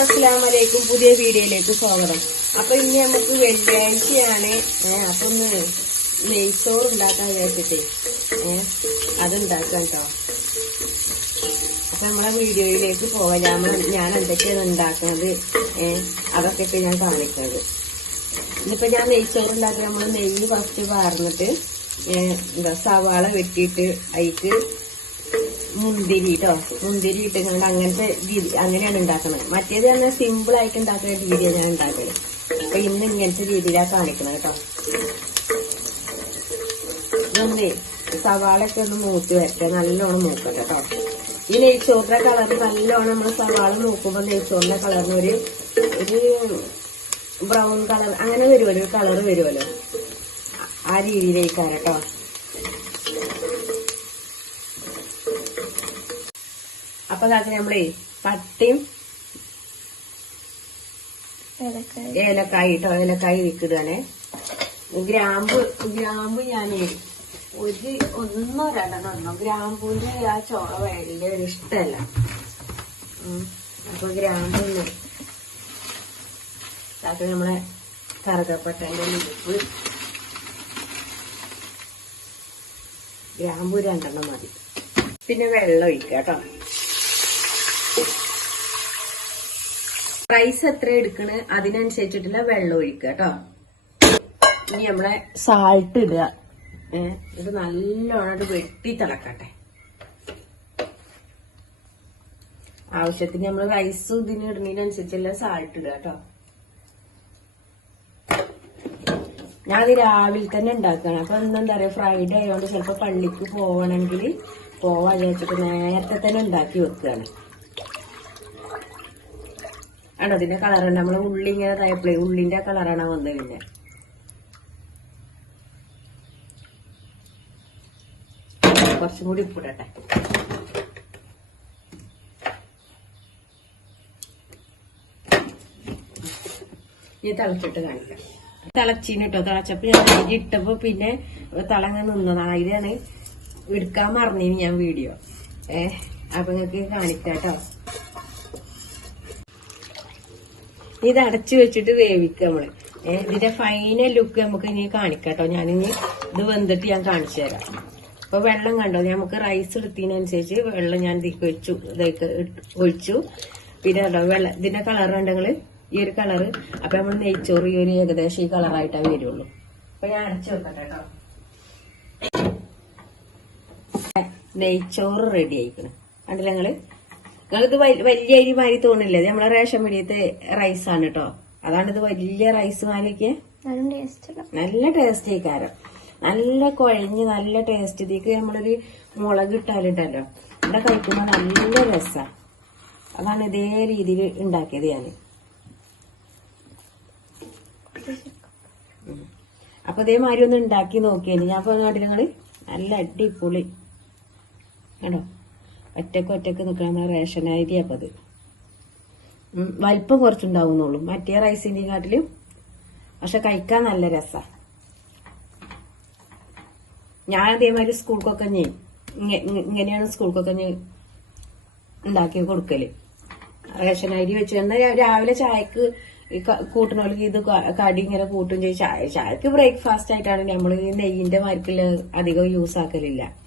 അസ്സലാമലൈക്കും. പുതിയ വീഡിയോയിലേക്ക് സ്വാഗതം. അപ്പൊ ഇനി നമുക്ക് വെള്ളിയാഴ്ചയാണ്. അപ്പൊ ഒന്ന് നെയ്ച്ചോറ് ഉണ്ടാക്കാൻ വിചാരിച്ചിട്ടേ. ഏഹ് അതുണ്ടാക്കാം കേട്ടോ അപ്പൊ നമ്മളെ വീഡിയോയിലേക്ക് പോകാം. ഞാൻ എന്തൊക്കെയാണ് ഉണ്ടാക്കുന്നത്? ഏഹ് അതൊക്കെ ഇപ്പൊ ഞാൻ കാണിക്കുന്നത് ഇന്നിപ്പോ ഞാൻ നെയ്ച്ചോറ് ഉണ്ടാക്കാൻ നമ്മൾ നെയ്യ് ഫസ്റ്റ് വാർന്നിട്ട് സവാള വെട്ടിയിട്ട് അതിക്ക് മുന്തിരി കേട്ടോ മുന്തിരി ഇട്ടുകൊണ്ട് അങ്ങനത്തെ രീതി അങ്ങനെയാണ് ഉണ്ടാക്കുന്നത് മറ്റേത് തന്നെ സിമ്പിൾ ആയിട്ട് ഉണ്ടാക്കുന്ന രീതിയാണ് ഞാൻ ഉണ്ടാക്കുന്നത് അപ്പൊ ഇന്ന് ഇങ്ങനത്തെ രീതിയിലാണ് കാണിക്കുന്നത് കേട്ടോ ഇതൊന്നേ സവാളൊക്കെ ഒന്ന് മൂത്ത് വരട്ടെ. നല്ലോണം മൂക്കട്ടെ കേട്ടോ ഈ നെയ്ച്ചോറിന്റെ കളറ് നല്ലോണം നമ്മൾ സവാള നോക്കുമ്പോൾ നെയ്ച്ചോറിന്റെ കളറിന് ഒരു ഒരു ബ്രൗൺ കളർ അങ്ങനെ വരുമല്ലോ ഒരു കളർ വരുമല്ലോ ആ രീതിയിലേക്കാണ് കേട്ടോ അപ്പൊ കാക്ക നമ്മളേ പട്ടയും ഏലക്കായി. കേട്ടോ ഏലക്കായി വിക്കിടുകയാണേ ഗ്രാമ്പ് ഗ്രാമ്പ് ഞാൻ ഒരു ഒന്നോ രണ്ടെണ്ണോ ഒന്നോ ഗ്രാമ്പൂന്റെ ആ ചോറ വലിയ ഒരു ഇഷ്ടമല്ല. അപ്പൊ ഗ്രാമ്പ് ഒന്ന് നമ്മളെ കറുകപ്പെട്ടതിന്റെ ഉപ്പ്. ഗ്രാമ്പൂ രണ്ടെണ്ണം മതി. പിന്നെ വെള്ളം ഒഴിക്കാം കേട്ടോ. റൈസ് എത്ര എടുക്കണ്? അതിനനുസരിച്ചിട്ടുള്ള വെള്ളം ഒഴിക്കുക കേട്ടോ ഇനി നമ്മളെ സാൾട്ട് ഇടുക. ഏഹ് ഇത് നല്ലോണം വെട്ടി തിളക്കട്ടെ. ആവശ്യത്തിന് നമ്മൾ റൈസ് ഇതിന് ഇടുന്നതിനനുസരിച്ചുള്ള സാൾട്ട് ഇടുക കേട്ടോ ഞാനത് രാവിലെ തന്നെ ഉണ്ടാക്കുകയാണ്. അപ്പൊ എന്താ പറയാ ഫ്രൈഡേ ആയതുകൊണ്ട് ചിലപ്പോ പള്ളിക്ക് പോവണമെങ്കിൽ പോവാ വിചാരിച്ചിട്ട് നേരത്തെ തന്നെ ഉണ്ടാക്കി വെക്കുകയാണ്. ആണോ ഇതിന്റെ കളറുണ്ട് നമ്മൾ ഉള്ളി ഇങ്ങനെ തായപ്പോഴേ ഉള്ളിന്റെ കളറാണ് വന്നത് പിന്നെ. കുറച്ചും കൂടി ഉപ്പിടട്ടെ ഇനി തിളച്ചിട്ട് കാണിക്കാം. തിളച്ചീന് കേട്ടോ തിളച്ചപ്പോ ഞാൻ അരി ഇട്ടപ്പോ പിന്നെ തിളങ്ങ നിന്നതാണ് അതിലാണ് എടുക്കാൻ മറന്നീന് ഞാൻ വീഡിയോ. ഏഹ് അപ്പൊ നിങ്ങക്ക് കാണിക്കാം കേട്ടോ ഇത് അടച്ചു വെച്ചിട്ട് വേവിക്കുക നമ്മൾ. ഇതിന്റെ ഫൈനൽ ലുക്ക് നമുക്ക് ഇനി കാണിക്കാം കേട്ടോ ഞാനിനി ഇത് വെന്തിട്ട് ഞാൻ കാണിച്ചു തരാം. അപ്പൊ വെള്ളം കണ്ടോ? നമുക്ക് റൈസ് എടുത്തതിനനുസരിച്ച് വെള്ളം ഞാൻ ഇതിക്ക് വെച്ചു. ഇതൊക്കെ ഒഴിച്ചു. പിന്നെ കണ്ടോ? വെള്ളം ഇതിന്റെ കളർ ഉണ്ടെങ്കിൽ ഈ ഒരു കളറ് അപ്പൊ നമ്മൾ നെയ്ച്ചോറ് ഈ ഒരു ഏകദേശം ഈ കളറായിട്ടേ വരുള്ളൂ. അപ്പൊ ഞാൻ അടച്ചു വെക്കട്ടെ കേട്ടോ. നെയ്ച്ചോറ് റെഡി ആയിക്കണം. കണ്ടില്ല വൽ- വലിയ അരി മാതിരി തോന്നില്ലേ? ഇത് നമ്മളെ റേഷൻ മീഡിയത്തെ റൈസാണ് കേട്ടോ അതാണ് ഇത് വലിയ റൈസ് മാലിക്ക്. നല്ല ടേസ്റ്റ് ആയിക്കാരം നല്ല കുഴഞ്ഞ് നല്ല ടേസ്റ്റ് ഇതിക്ക് നമ്മളൊരു മുളക് ഇട്ടാലിട്ടല്ലോ. ഇവിടെ കഴിക്കുമ്പോൾ നല്ല രസാ. അതാണ് ഇതേ രീതിയിൽ ഉണ്ടാക്കിയത് ഞാൻ അപ്പൊ ഇതേമാതിരി ഒന്ന് ഉണ്ടാക്കി നോക്കിയാൽ ഞാൻ ഇപ്പൊ നാട്ടിൽ നിങ്ങൾ നല്ല അടിപൊളി. കണ്ടോ? ഒറ്റയ്ക്ക് ഒറ്റയ്ക്ക് നിൽക്കണ നമ്മളെ റേഷൻ അരി അപ്പത് വലിപ്പം കുറച്ചുണ്ടാവുന്നുള്ളൂ. മറ്റേ റൈസിന്റെ കാട്ടിലും പക്ഷെ കഴിക്കാൻ നല്ല രസാ. ഞാൻ അതേമാതിരി സ്കൂൾക്കൊക്കെ ഞെ ഇങ്ങ- ഇങ്ങ- ഇങ്ങനെയാണ് സ്കൂൾക്കൊക്കെ ഞെ ഉണ്ടാക്കി കൊടുക്കൽ. റേഷൻ അരി വെച്ച്. എന്നാൽ രാവിലെ ചായക്ക് ഈ ക- കൂട്ടണോൾക്ക് ഇത് കടി ഇങ്ങനെ കൂട്ടും ചെയ്യും. ചായ ചായക്ക് ബ്രേക്ക്ഫാസ്റ്റ് ആയിട്ടാണ് നമ്മൾ ഈ നെയ്യിന്റെ മരക്കിൽ അധികം യൂസ് ആക്കലില്ല.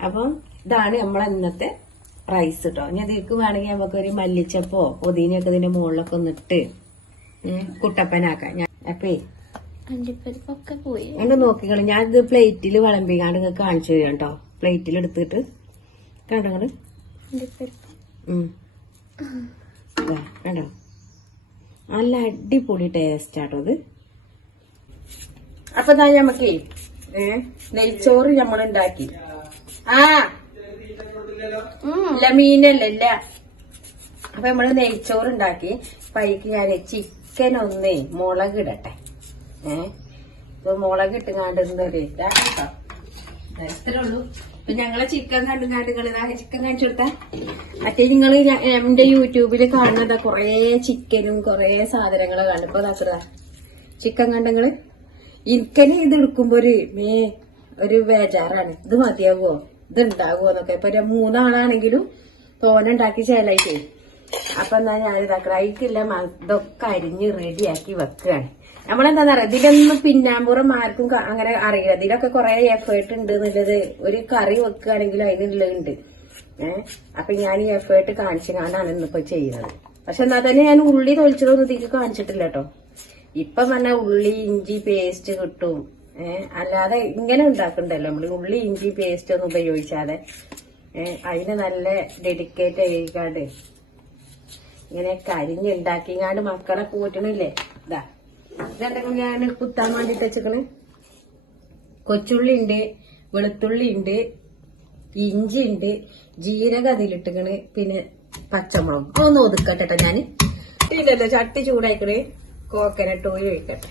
അപ്പം ഇതാണ് നമ്മളെ ഇന്നത്തെ റൈസ് കേട്ടോ ഇനി ഇതിലേക്ക് വേണമെങ്കിൽ നമുക്ക് ഒരു മല്ലിച്ചപ്പോ പൊതിനൊക്കെ ഇതിന്റെ മുകളിലൊക്കെ ഒന്ന് ഇട്ട് കുട്ടപ്പനാക്കാം. ഞാൻ അപ്പേ അണ്ടിപ്പരിപ്പൊക്കെ പോയി. നോക്കിക്കളി. ഞാൻ ഇത് പ്ലേറ്റിൽ വിളമ്പിക്കാണ്ട് നിങ്ങൾക്ക് കാണിച്ചു തരാം കേട്ടോ. പ്ലേറ്റിൽ എടുത്തിട്ട്. കണ്ടോ. ദാ, കണ്ടോ? നല്ല അടിപൊളി ടേസ്റ്റ് ആട്ടോ അത് അപ്പൊ ഇതാ നമുക്ക് നെയ്ച്ചോറ് നമ്മൾ ഉണ്ടാക്കി ആ. അപ്പൊ നമ്മൾ നെയ്ച്ചോറ് ഉണ്ടാക്കി പൈക്ക് ഞാൻ ചിക്കൻ ഒന്നേ മുളക് ഇടട്ടെ. ഏ? ഇപ്പൊ മുളക് ഇട്ടുങ്ങാണ്ട് കേട്ടോ. ഇത്രേ ഉള്ളൂ ഇപ്പൊ ഞങ്ങളെ ചിക്കൻ കണ്ടുങ്ങാണ്ട് ചിക്കൻ കാണിച്ചു കൊടുത്താ. മറ്റേ നിങ്ങൾ എന്റെ യൂട്യൂബിൽ കാണുന്നത് കൊറേ ചിക്കനും കൊറേ സാധനങ്ങളും കാണും ഇപ്പൊ ഇതാക്കുക ചിക്കൻ കണ്ടങ്ങൾ ഇരിക്കനെ ഇത് എടുക്കുമ്പോ ഒരു മേ ഒരു ബേജാറാണ്. ഇത് മതിയാവോ? ഇത് ഉണ്ടാകുമോ എന്നൊക്കെ. ഇപ്പൊ ഒരു മൂന്നാളാണെങ്കിലും തോന ഉണ്ടാക്കി ചേലായിട്ടേ. അപ്പൊ എന്നാ അതിക്കില്ല മ- ഇതൊക്കെ അരിഞ്ഞ് റെഡിയാക്കി വെക്കുകയാണ് നമ്മളെന്താ പറയാ ഇതിലൊന്നും പിന്നാമ്പുറം ആർക്കും അങ്ങനെ അറിയില്ല. ഇതിലൊക്കെ കുറെ എഫേർട്ട് ഉണ്ട് എന്നുള്ളത് ഒരു കറി വെക്കുകയാണെങ്കിലും അതിനുള്ളുണ്ട് ഏഹ് അപ്പൊ ഞാൻ ഈ എഫേർട്ട് കാണിച്ചു കാണാണ് ഇന്നിപ്പോ ചെയ്യുന്നത്. പക്ഷെ എന്നാ തന്നെ ഞാൻ ഉള്ളി തൊളിച്ചതൊന്നും ഇതിക്ക് കാണിച്ചിട്ടില്ല കേട്ടോ ഇപ്പൊ പറഞ്ഞ ഉള്ളി ഇഞ്ചി പേസ്റ്റ് കിട്ടും. അല്ലാതെ ഇങ്ങനെ ഉണ്ടാക്കണ്ടല്ലോ. നമ്മൾ ഉള്ളി ഇഞ്ചി പേസ്റ്റ് ഒന്നും ഉപയോഗിച്ചാതെ. അതിന് നല്ല ഡെഡിക്കേറ്റ് ആയിക്കാണ്ട്. ഇങ്ങനെ കരിഞ്ഞുണ്ടാക്കിങ്ങാണ്ട് മക്കളെ പോറ്റണില്ലേ ഇതാ ഇതെന്താ ഞാൻ കുത്താൻ വേണ്ടിട്ട് വെച്ചേക്കണേ? കൊച്ചുള്ളി ഉണ്ട് വെളുത്തുള്ളി ഉണ്ട് ഇഞ്ചി ഉണ്ട് ജീരകം അതിലിട്ടിക്കണ് പിന്നെ പച്ചമുളക്. ഒന്ന് ഒതുക്കട്ടെ ഞാൻ ഇല്ലല്ലോ ചട്ടി ചൂടായിക്കണ്. Coconut oil ഒഴിക്കട്ടെ.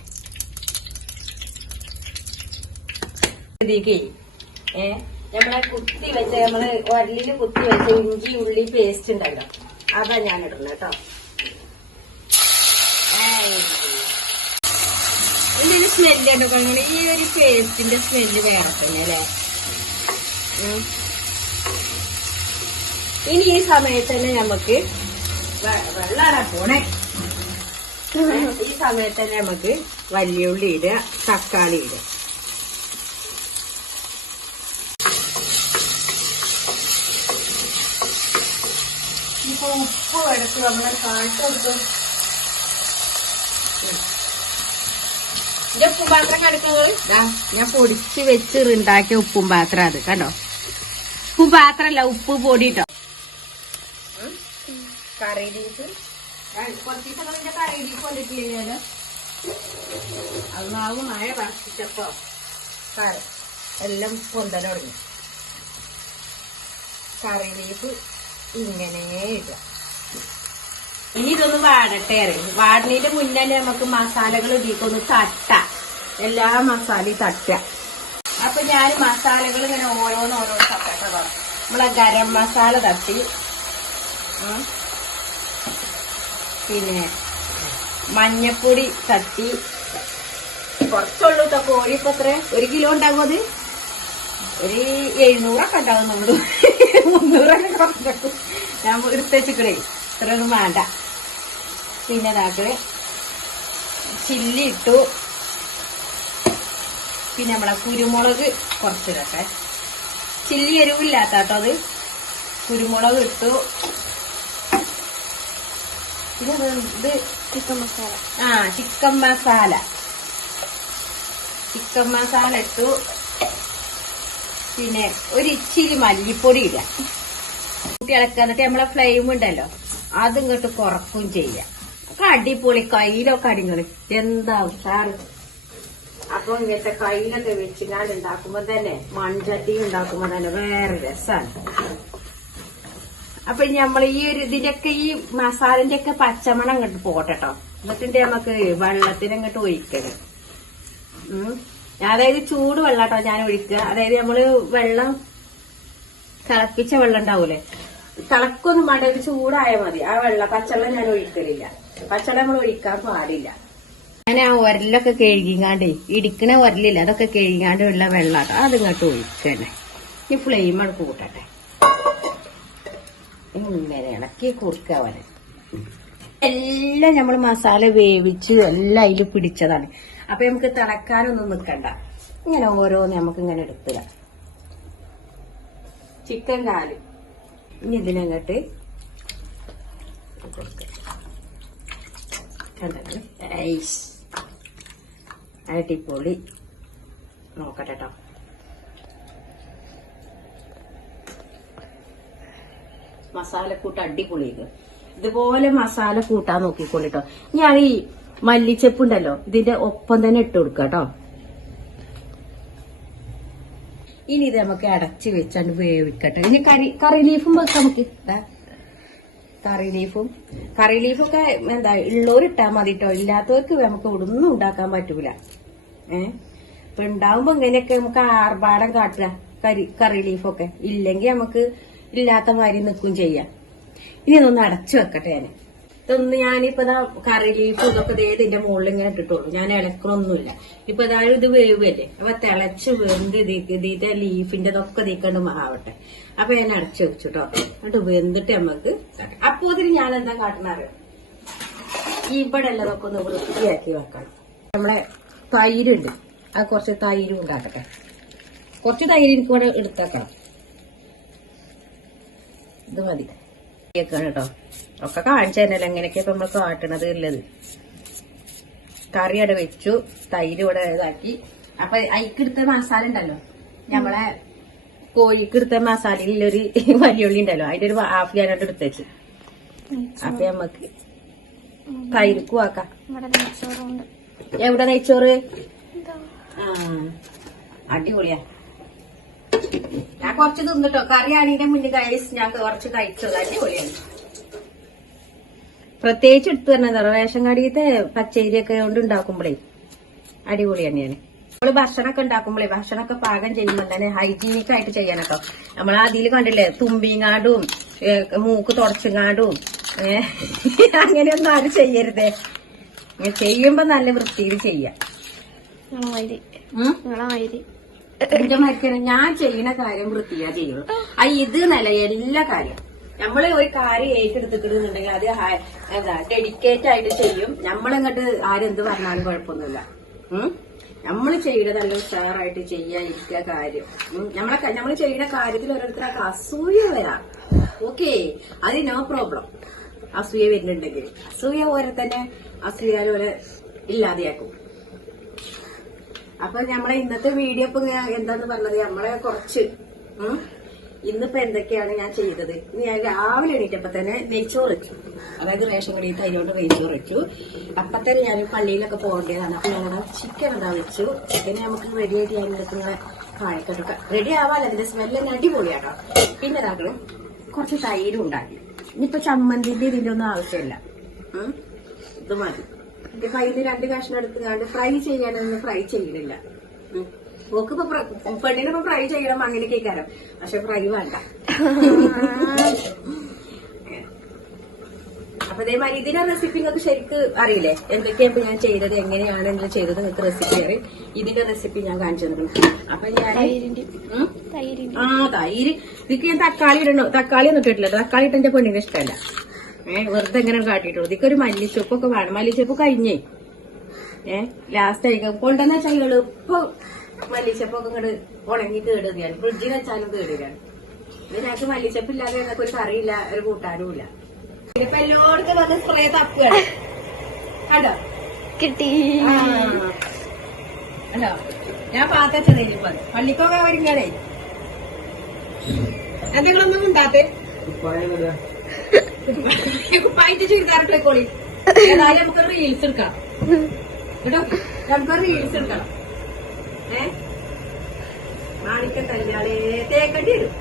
നമ്മളെ കുത്തി വെച്ച നമ്മൾ ഒരലിൽ കുത്തി വെച്ച ഇഞ്ചി ഉള്ളി പേസ്റ്റ് ഉണ്ടല്ലോ. അതാ ഞാൻ ഇടുന്നത് കേട്ടോ ഇതിന്റെ സ്മെല്ല് ഉണ്ട് ഈ ഒരു പേസ്റ്റിന്റെ സ്മെല്ല് വേറെ തന്നെ അല്ലേ? ഇനി ഈ സമയത്ത് തന്നെ നമുക്ക് വെള്ളാടാ പോണേ. ഈ സമയത്ത് തന്നെ നമുക്ക് വലിയ ഉള്ളി ഇടുക തക്കാളി ഇടുക. ഇപ്പൊ ഉപ്പ് എടുത്ത് നമ്മളെ കാട്ടെടുത്ത് എന്റെ ഉപ്പും പാത്രം കടുക്കുന്നത് ഞാൻ പൊടിച്ച് വെച്ച് ഉണ്ടാക്കിയ ഉപ്പും പാത്രം അത് കണ്ടോ? ഉപ്പും പാത്രല്ല ഉപ്പ് പൊടിട്ടോ. കറി ലീഫ് കുറച്ച് ദിവസം കറി ലീഫ് കൊണ്ടിട്ടില്ലേ അന്നാവ് മഴ വർഷിച്ചപ്പോ കറി എല്ലാം പൊന്തല തുടങ്ങി. കറി ലീഫ് ഇങ്ങനെ ഇടുക. ഇനി ഇതൊന്ന് വാടട്ടെ അറിയും. വാടണീന്റെ മുന്നേ നമുക്ക് മസാലകൾ ഇടീക്കൊന്ന് തട്ട. എല്ലാ മസാലയും തട്ട. അപ്പൊ ഞാൻ മസാലകൾ ഇങ്ങനെ ഓരോന്ന് ഓരോ തട്ടട്ടതാണ് നമ്മളെ ഗരം മസാല തട്ടി. പിന്നെ മഞ്ഞപ്പൊടി തട്ടി. കുറച്ചുള്ളൂ കേട്ടോ കോഴി ഇപ്പൊ എത്ര ഒരു കിലോ ഉണ്ടാകും അത്? ഒരു എഴുന്നൂറൊക്കെ ഉണ്ടാവും നമ്മൾ. മുന്നൂറൊക്കെ കുറച്ചു ഞാൻ എടുത്തേച്ചിക്കണേ ഇത്രയൊന്നും വേണ്ട. പിന്നെ നാട്ടിൽ ചില്ലി ഇട്ടു. പിന്നെ നമ്മളെ കുരുമുളക് കുറച്ചിടട്ടെ. ചില്ലി എരിവില്ലാത്ത കേട്ടോ അത്. കുരുമുളക് ഇട്ടു. പിന്നെ ഇത് ചിക്കൻ മസാല. ആ ചിക്കൻ മസാല. ചിക്കൻ മസാല ഇട്ടു. പിന്നെ ഒരു ഇച്ചിരി മല്ലിപ്പൊടി ഇടാം കുട്ടികളൊക്കെ എന്നിട്ട് നമ്മളെ ഫ്ലെയിം ഉണ്ടല്ലോ അത് ഇങ്ങോട്ട് കുറക്കും ചെയ്യാം ഒക്കെ അടിപൊളി. കയ്യിലൊക്കെ അടിങ്ങൾ എന്താ ഉഷാറ്. അപ്പൊ ഇങ്ങനത്തെ കയ്യിലൊക്കെ വെച്ചിങ്ങാണ്ട് ഉണ്ടാക്കുമ്പോ തന്നെ മൺചട്ടി ഉണ്ടാക്കുമ്പോ തന്നെ വേറെ രസാണ്. അപ്പൊ നമ്മൾ ഈ ഒരു ഇതിന്റെയൊക്കെ ഈ മസാലന്റെ ഒക്കെ പച്ചമണം അങ്ങോട്ട് പോട്ടെട്ടോ. എന്നിട്ട് നമുക്ക് വെള്ളത്തിനങ്ങോട്ട് ഒഴിക്കണം ഉം. അതായത് ചൂട് വെള്ളാട്ടോ ഞാൻ ഒഴിക്കുക. അതായത് നമ്മൾ വെള്ളം തിളപ്പിച്ച വെള്ളം ഉണ്ടാവൂലേ? തിളക്കൊന്നും വേണ്ട ഒരു ചൂടായ മതി. ആ വെള്ളം പച്ചവെള്ളം ഞാൻ ഒഴിക്കലില്ല. പച്ചവെള്ളം നമ്മൾ ഒഴിക്കാൻ പാടില്ല. ഞാൻ ആ ഒരലൊക്കെ കഴുകിങ്ങാണ്ട് ഇടിക്കണ ഒരലില്ല അതൊക്കെ കഴുകിങ്ങാണ്ട് ഉള്ള വെള്ളാട്ടോ അതിങ്ങോട്ട് ഒഴിക്കണേ. ഈ ഫ്ലെയിം ആണ് കൂട്ടട്ടെ. ഇങ്ങനെ ഇളക്കി കുറുക്ക എല്ലാം നമ്മൾ മസാല വേവിച്ച് എല്ലാം അതിൽ പിടിച്ചതാണ്. അപ്പൊ നമുക്ക് തിളക്കാനൊന്നും നിക്കണ്ട ഇങ്ങനെ ഓരോന്ന് നമുക്ക് ഇങ്ങനെ എടുക്കുക. ചിക്കൻ കാൽ. ഇനി ഇതിനങ്ങട്ട് അടിപൊളി. നോക്കട്ടെ കേട്ടോ മസാലക്കൂട്ട് അടിപൊളി ഇത്. ഇതുപോലെ മസാല കൂട്ടാൻ നോക്കിക്കോളിട്ടോ ഞാൻ ഈ മല്ലിച്ചപ്പ് ഉണ്ടല്ലോ ഇതിന്റെ ഒപ്പം തന്നെ ഇട്ട് കൊടുക്കുക കേട്ടോ. ഇനി ഇത് നമുക്ക് അടച്ച് വെച്ചാണ്ട് വേവിക്കട്ടെ. ഇനി കറി കറി ലീഫും വെക്കാം നമുക്ക്. കറി ലീഫും കറി ലീഫൊക്കെ എന്താ ഉള്ളവരിട്ടാ മതി കേട്ടോ ഇല്ലാത്തവർക്ക് നമുക്ക് ഇവിടുന്നും ഉണ്ടാക്കാൻ പറ്റൂല. ഏ? ഇപ്പൊ ഉണ്ടാവുമ്പോ ഇങ്ങനെയൊക്കെ നമുക്ക് ആർഭാടം കാട്ടുക കറി കറി ലീഫൊക്കെ ഇല്ലെങ്കിൽ നമുക്ക് ഇല്ലാത്ത മാതിരി നിൽക്കും ചെയ്യാം. ഇനി ഇതൊന്ന് അടച്ചു വെക്കട്ടെ ഞാൻ ഇതൊന്ന് ഞാനിപ്പോ കറി ലീഫ് ഇതൊക്കെ ദേ ഇതിന്റെ മുകളിൽ ഇങ്ങനെ ഇട്ടിട്ടുള്ളൂ ഞാൻ ഇളക്കണമൊന്നുമില്ല ഇപ്പൊ ഇതായാലും ഇത് വേവല്ലേ അപ്പൊ തിളച്ച് വെന്ത് ഇതിന്റെ ലീഫിന്റെ ഇതൊക്കെ തീക്കണ്ട് മാവട്ടെ. അപ്പൊ ഞാൻ അടച്ചു വെച്ചു കേട്ടോ എന്നിട്ട് വെന്തിട്ട് നമുക്ക്. അപ്പൊ ഇതിന് ഞാൻ എന്താ കാട്ടണറിയോ ഇവിടെ ഉള്ളതൊക്കെ ഒന്ന് വൃത്തിയാക്കി വെക്കണം. നമ്മളെ തൈരുണ്ട്. ആ കുറച്ച് തൈരും ഉണ്ടാക്കട്ടെ കുറച്ച് തൈര് എനിക്ക് ഇവിടെ എടുത്തേക്കണം ഇത് മതി. കേട്ടോ. ഒക്കെ കാണിച്ചു തന്നെയല്ലോ എങ്ങനെയൊക്കെ ഇപ്പൊ നമ്മൾ കാട്ടണത് ഉള്ളത്. കറി അവിടെ വെച്ചു തൈര് ഇവിടെ ഇതാക്കി. അപ്പൊ അയിക്കെടുത്ത മസാല ഉണ്ടല്ലോ. നമ്മളെ കോഴിക്കെടുത്ത മസാലയിലൊരു വലിയുള്ളി ഉണ്ടല്ലോ. അതിന്റെ ഒരു ഹാഫ് ഞാനായിട്ട് എടുത്തേച്ച് അപ്പൊ നമ്മക്ക് തൈരുക്കും ആക്കാം. എവിടെ നെയ്ച്ചോറ്? ആ അടിപൊളിയാ. ഞാൻ കുറച്ച് തിന്നിട്ടോ. കറി ആണെങ്കിലും മുന്നിൽ കൈസ് ഞാൻ കുറച്ച് കഴിച്ചത്. അടിപൊളിയാണ്. പ്രത്യേകിച്ച് എടുത്തു തന്നെ റേഷൻ കടിയത്തെ പച്ചരിയൊക്കെ കൊണ്ട് ഉണ്ടാക്കുമ്പോഴേ അടിപൊളി തന്നെയാണ് നമ്മൾ ഭക്ഷണമൊക്കെ ഉണ്ടാക്കുമ്പോഴേ ഭക്ഷണമൊക്കെ പാകം ചെയ്യുമ്പോൾ തന്നെ ഹൈജീനിക് ആയിട്ട് ചെയ്യാനൊക്കെ. നമ്മൾ അതിൽ കണ്ടില്ലേ? തുമ്പിങ്ങാടും മൂക്ക് തുടച്ചിങ്ങാടും ഏഹ് അങ്ങനെയൊന്നും ആരും ചെയ്യരുതേ. ചെയ്യുമ്പോ നല്ല വൃത്തിയിൽ ചെയ്യാം. എന്റെ ഞാൻ ചെയ്യുന്ന കാര്യം വൃത്തിയാ ചെയ്യുള്ളൂ ആ ഇത് നല്ല എല്ലാ കാര്യം. നമ്മൾ ഒരു കാര്യം ഏറ്റെടുത്തിട്ടുണ്ടെങ്കിൽ അത് എന്താ ഡെഡിക്കേറ്റ് ആയിട്ട് ചെയ്യും. നമ്മളങ്ങോട്ട് ആരെന്ത് പറഞ്ഞാലും കുഴപ്പമൊന്നുമില്ല. ഉം? നമ്മൾ ചെയ്യുന്നത് നല്ല ഉഷാറായിട്ട് ചെയ്യാതിരിക്കുക കാര്യം. നമ്മളെ നമ്മൾ ചെയ്യുന്ന കാര്യത്തിൽ ഓരോരുത്തർക്ക് അസൂയ വരാം. ഓക്കെ അത് നോ പ്രോബ്ലം. അസൂയ വരുന്നുണ്ടെങ്കിൽ. അസൂയ പോലെ തന്നെ അസൂയ പോലെ ഇല്ലാതെയാക്കും. അപ്പൊ നമ്മളെ ഇന്നത്തെ വീഡിയോ ഇപ്പൊ എന്താന്ന് പറഞ്ഞത്? നമ്മളെ കുറച്ച് ഇന്നിപ്പോ എന്തൊക്കെയാണ് ഞാൻ ചെയ്തത്? ഇന്ന് ഞാൻ രാവിലെ എണീറ്റപ്പോ തന്നെ നെയ്ച്ചോറ് വെച്ചു. അതായത് റേഷൻ കടയിൽ തൈരോണ്ട് നെയ്ച്ചോറ് വെച്ചു. അപ്പൊ തന്നെ ഞാൻ പള്ളിയിലൊക്കെ പോകേണ്ടതാണ്. അപ്പൊ ഞങ്ങളുടെ ചിക്കൻ എന്താ വെച്ചു? ചിക്കനെ നമുക്ക് റെഡി ആയിട്ട് ഞാൻ നിങ്ങളെ കാണിക്കട്ടെ. റെഡി ആവാല്ലോ അതിന്റെ സ്മെല്ല് അടിപൊളിയാട്ടോ. പിന്നെ ഇതാക്കണം കുറച്ച് തൈരും ഉണ്ടാക്കി. ഇനിയിപ്പോ ചമ്മന്തിന്റെ ഇതിന്റെ ഒന്നും ആവശ്യമില്ല. ഇത് മതി. എന്റെ കയ്യിൽ രണ്ട് കഷ്ണം എടുത്തുകൊണ്ട് ഫ്രൈ ചെയ്യാനൊന്നും ഫ്രൈ ചെയ്യണില്ല. ഓക്കിപ്പോ പെണ്ണിനിപ്പോ ഫ്രൈ ചെയ്യണം അങ്ങനെ കേൾക്കാരം പക്ഷെ ഫ്രൈ വേണ്ട. അപ്പൊ അതേമാതിരി ഇതിന്റെ റെസിപ്പി നിങ്ങൾക്ക് ശരിക്ക് അറിയില്ലേ? എന്തൊക്കെയാ ഞാൻ ചെയ്തത് എങ്ങനെയാണ് നിങ്ങൾ ചെയ്തത് നിങ്ങൾക്ക് റെസിപ്പി അറിയും. ഇതിന്റെ റെസിപ്പി ഞാൻ കാണിച്ചു തന്നിട്ടുണ്ട്. അപ്പൊ ഞാൻ? ആ തൈര്. ഇതിക്ക് ഞാൻ തക്കാളി ഇടണോ? തക്കാളി ഒന്നും ഇട്ടിട്ടില്ല. തക്കാളി ഇട്ട് എന്റെ പെണ്ണിന് ഇഷ്ടമല്ല. ഏഹ് വെറുതെ എങ്ങനെ കാട്ടിയിട്ടുള്ളൂ ഇതൊക്കെ ഒരു മല്ലിച്ചപ്പൊക്കെ വേണം. മല്ലിച്ചപ്പ് കഴിഞ്ഞേ. ഏഹ് ലാസ്റ്റ് ആയിരിക്കും കൊണ്ടുവന്ന വെച്ചാൽ എളുപ്പം മല്ലിച്ചപ്പൊക്കെ ഇങ്ങോട്ട് ഉണങ്ങി കേടുകയാണ്. ഫ്രിഡ്ജിൽ വെച്ചാലും കേടുകയാണ്. ഇതിനകത്ത് മല്ലിച്ചപ്പ് ഇല്ലാതെ ഞങ്ങൾക്ക് ഒരു കറിയില്ല ഒരു കൂട്ടാനും ഇല്ല. ഇതിപ്പോ എല്ലായിടത്തും വന്ന് സ്പ്രേ തപ്പുകയാണ്. കണ്ടോ? കിട്ടി. കണ്ടോ? ഞാൻ പാത്തച്ചതേ ഇപ്പൊ. പള്ളിക്കൊക്കെ എന്തെങ്കിലും ഒന്നും ഉണ്ടാത്തേ കുപ്പായിട്ട് ചുരിദാറിട്ട് നമുക്ക് റീൽസ് എടുക്കാം. നമുക്ക് റീൽസ് എടുക്കണം. മാണിക്ക കല്യാണേ തേക്കണ്ടി വരും.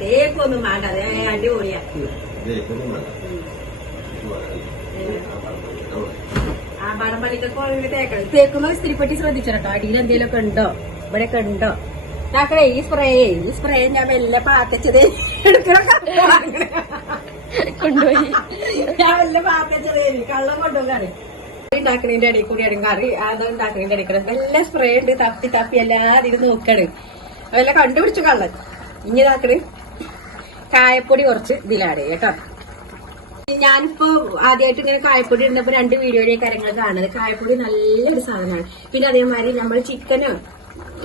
തേക്കൊന്നും വേണ്ട അടിപൊളിയാ. ആ പടം പണിക്കൊക്കെ തേക്കണം. തേക്കുമ്പോ ഇസ്തിരിപ്പെട്ടി ശ്രദ്ധിച്ചോ അടിയിൽ എന്തെങ്കിലുമൊക്കെ ഉണ്ടോ? ഇവിടെയൊക്കെ ഉണ്ടോ? താക്കളെ ഈ സ്പ്രേ ഈ സ്പ്രേ ഞാൻ മെല്ലെ പാത്തച്ചത് എടുക്കണം കൊണ്ടുപോയി. ഞാൻ വല്ല പാത്തച്ചത് കള്ളം കൊണ്ടുപോകാണ് ഉണ്ടാക്കണേന്റെ ഇടയിൽ കൂടിയാണ് കറി അത് ഉണ്ടാക്കണേന്റെ ഇടയിൽ കൂടെ. നല്ല സ്പ്രേ ഉണ്ട് തപ്പി തപ്പി എല്ലാതിരും നോക്കാണ്. അതെല്ലാം കണ്ടുപിടിച്ചു കള്ളൻ. ഇനി ഇതാക്കണ്. കായപ്പൊടി കുറച്ച് ഇതിലാട് കേട്ടോ. ഞാനിപ്പോ ആദ്യമായിട്ട് ഇങ്ങനെ കായപ്പൊടി ഇടുന്നപ്പോ രണ്ട് വീഡിയോയുടെ കാര്യങ്ങൾ കാണുന്നത്. കായപ്പൊടി നല്ലൊരു സാധനമാണ്. പിന്നെ അതേമാതിരി നമ്മൾ ചിക്കന്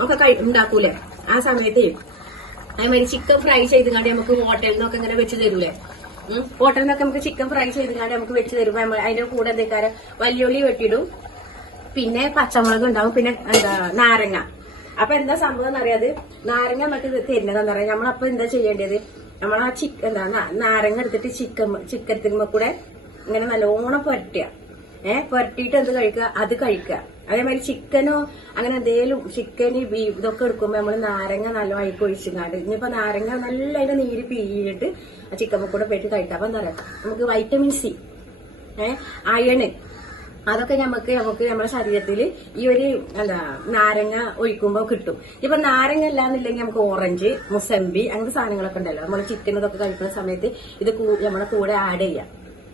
ഒക്കെ ഉണ്ടാക്കൂലേ? ആ സമയത്ത് അതേമാതിരി ചിക്കൻ ഫ്രൈ ചെയ്തുകൊണ്ട് നമുക്ക് ഹോട്ടലിൽ നിന്നൊക്കെ ഇങ്ങനെ വെച്ച് തരൂലേ. ഹോട്ടലിൽ നിന്നൊക്കെ നമുക്ക് ചിക്കൻ ഫ്രൈ ചെയ്തുകൊണ്ട് നമുക്ക് വെച്ച് തരുമ്പോ നമ്മൾ അതിന്റെ കൂടെ എന്തൊക്കെ വലിയുള്ളി വെട്ടിയിടും പിന്നെ പച്ചമുളക് ഉണ്ടാവും. പിന്നെ എന്താ നാരങ്ങ. അപ്പൊ എന്താ സംഭവം എന്നറിയാത് നാരങ്ങ നമുക്ക് തരുന്നതെന്ന് പറയാം. നമ്മളപ്പോ എന്താ ചെയ്യേണ്ടത്? നമ്മൾ ആ ചിക്കൻ എന്താ നാരങ്ങ എടുത്തിട്ട് ചിക്കൻ തിരുമ്പ കൂടെ ഇങ്ങനെ നല്ലോണം പുരട്ടുക. ഏഹ് പുരട്ടിയിട്ട് എന്ത് കഴിക്കുക? അത് കഴിക്കുക. അതേമാതിരി ചിക്കനോ അങ്ങനെ എന്തേലും ചിക്കൻ ബീഫ് ഇതൊക്കെ എടുക്കുമ്പോൾ നമ്മൾ നാരങ്ങ നല്ല വഴിക്ക് ഒഴിച്ചിങ്ങാണ്ട് ഇനിയിപ്പോ നാരങ്ങ നല്ല അതിന്റെ നീര് പിഴിഞ്ഞിട്ട് ആ ചിക്കൻ കൂടെ പോയിട്ട് കഴിക്കാം. അപ്പൊ എന്താ പറയാ നമുക്ക് വൈറ്റമിൻ സി ഏഹ് അയണ്. അതൊക്കെ നമുക്ക് നമുക്ക് നമ്മുടെ ശരീരത്തിൽ ഈ ഒരു എന്താ നാരങ്ങ ഒഴിക്കുമ്പോൾ കിട്ടും. ഇപ്പൊ നാരങ്ങ അല്ലാന്നില്ലെങ്കിൽ നമുക്ക് ഓറഞ്ച് മുസമ്പി അങ്ങനത്തെ സാധനങ്ങളൊക്കെ ഉണ്ടല്ലോ. നമ്മൾ ചിക്കൻ ഇതൊക്കെ കഴിക്കുന്ന സമയത്ത് ഇത് നമ്മുടെ കൂടെ ആഡ് ചെയ്യാം.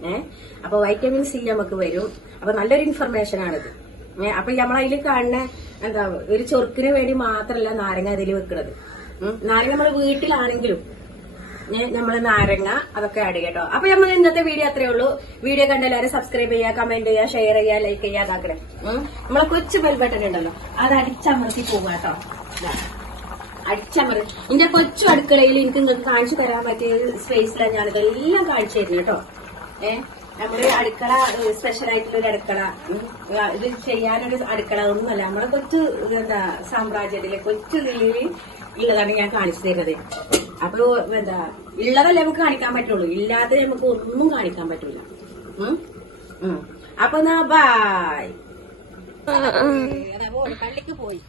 ഏഹ് അപ്പൊ വൈറ്റമിൻ സി നമുക്ക് വരും. അപ്പൊ നല്ലൊരു ഇൻഫർമേഷൻ ആണിത്. അപ്പൊ നമ്മളതിൽ കാണുന്ന എന്താ ഒരു ചൊറുക്കിന് വേണ്ടി മാത്രമല്ല നാരങ്ങ അതിൽ വെക്കുന്നത് നാരങ്ങ നമ്മൾ വീട്ടിലാണെങ്കിലും നമ്മൾ നാരങ്ങ അതൊക്കെ ആഡ് കേട്ടോ അപ്പൊ നമ്മൾ ഇന്നത്തെ വീഡിയോ അത്രേ ഉള്ളൂ. വീഡിയോ കണ്ട എല്ലാവരും സബ്സ്ക്രൈബ് ചെയ്യുക കമന്റ് ചെയ്യുക ഷെയർ ചെയ്യുക ലൈക്ക് ചെയ്യുക അതാക്കണേ. നമ്മളെ കൊച്ചു ബെൽ ബട്ടൺ ഉണ്ടല്ലോ അത് അടിച്ചമർത്തി പോവുക കേട്ടോ. എന്റെ കൊച്ചു അടുക്കളയിൽ എനിക്ക് നിങ്ങൾക്ക് കാണിച്ചു തരാൻ പറ്റിയ സ്പേസിലാണ് ഞാനിതെല്ലാം കാണിച്ചു തരുന്നത് കേട്ടോ. ഏഹ് നമ്മുടെ അടുക്കള സ്പെഷ്യൽ ആയിട്ടുള്ള ഒരു അടുക്കള. ഇത് ചെയ്യാനൊരു അടുക്കള ഒന്നുമല്ല. നമ്മുടെ കൊച്ചു എന്താ സാമ്രാജ്യത്തിലെ കൊച്ചു രീതിയിൽ ഉള്ളതാണ് ഞാൻ കാണിച്ചു തരുന്നത്. അപ്പൊ എന്താ ഉള്ളതല്ലേ നമുക്ക് കാണിക്കാൻ പറ്റുള്ളൂ. ഇല്ലാതെ നമുക്ക് ഒന്നും കാണിക്കാൻ പറ്റൂല. അപ്പൊ എന്നാ ബായ് പള്ളിക്ക് പോയി.